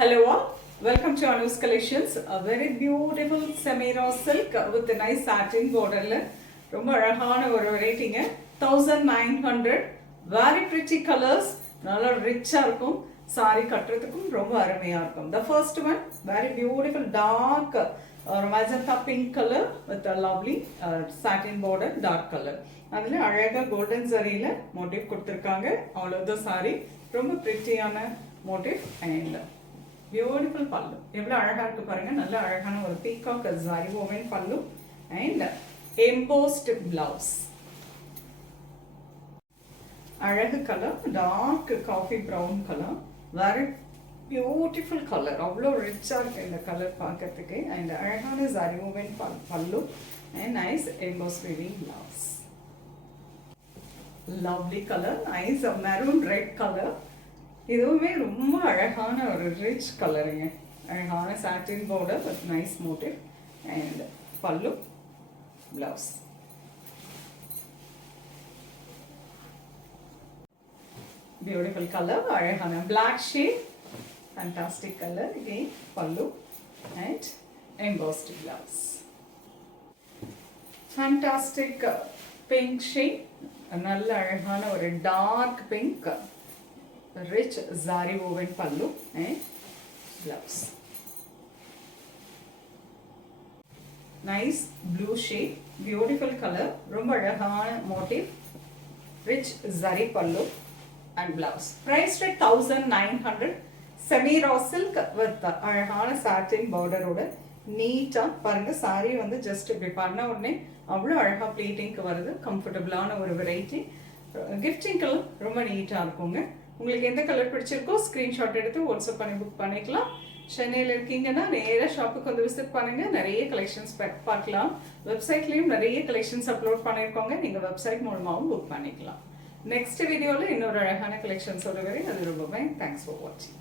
Hello all, welcome to Anu's Collections. A very beautiful semi-raw silk with a nice satin border. ரொம்ப அழகான ஒரு வெரைட்டிங்க 1900 very pretty colors நல்லா ரிச்சா இருக்கும் sorry கட்டுறதுக்கும் ரொம்ப அருமையா இருக்கும். The first one very beautiful dark magenta pink color with a lovely satin border dark color. அதுல அழகா golden zariல motif கொடுத்திருக்காங்க. all of the saree ரொம்ப prettyயான motif and beautiful pallu. எவ்வளவு அழகா இருக்கு பாருங்க. நல்ல அழகான ஒரு peacock zari woven pallu and embossed blouse. அழகு colour dark coffee brown colour very beautiful color. அவ்வளோ ரிச்சா இருக்கு இந்த கலர் பார்க்கறதுக்கு and அழகான zari woven pallu and nice embossed weaving blouse. Lovely color, nice maroon red color. இதுவுமே ரொம்ப அழகான ஒரு ரிச் கலருங்க. அழகான satin border with nice motif and pallu blouse. Beautiful colour அழகான black shade fantastic colour again pallu and embossed blouse. Fantastic pink shade நல்ல அழகான ஒரு dark pink rich zari woven pallu and blouse. Nice blue shade, beautiful color, ரொம்ப அழகான motif, rich zari pallu and blouse. Priced at 1900, semi raw silk with அழகான satin border ஓட நீட்டா பாருங்க. Sorry வந்து ஜஸ்ட் இப்படி பண்ண உடனே அவ்வளோ அழகா பிளேட்டிங்க்கு வருது. கம்ஃபர்டபுளான ஒரு வெரைட்டி. கிஃப்டிங்க்கு ரொம்ப நீட்டா இருக்குங்க. உங்களுக்கு எந்த கலர் பிடிச்சிருக்கோ ஸ்க்ரீன்ஷாட் எடுத்து வாட்ஸ்அப் பண்ணி புக் பண்ணிக்கலாம். சென்னையில் இருக்கீங்கன்னா நேராக ஷாப்புக்கு வந்து விசிட் பண்ணுங்க. நிறைய கலெக்ஷன்ஸ் பார்க்கலாம். வெப்சைட்லேயும் நிறைய கலெக்ஷன்ஸ் அப்லோட் பண்ணியிருக்கோங்க. நீங்கள் வெப்சைட் மூலமாகவும் புக் பண்ணிக்கலாம். நெக்ஸ்ட் வீடியோவில் இன்னொரு அழகான கலெக்ஷன்ஸோட வரை அது ரொம்பவே தேங்க்ஸ் ஃபார் வாட்சிங்.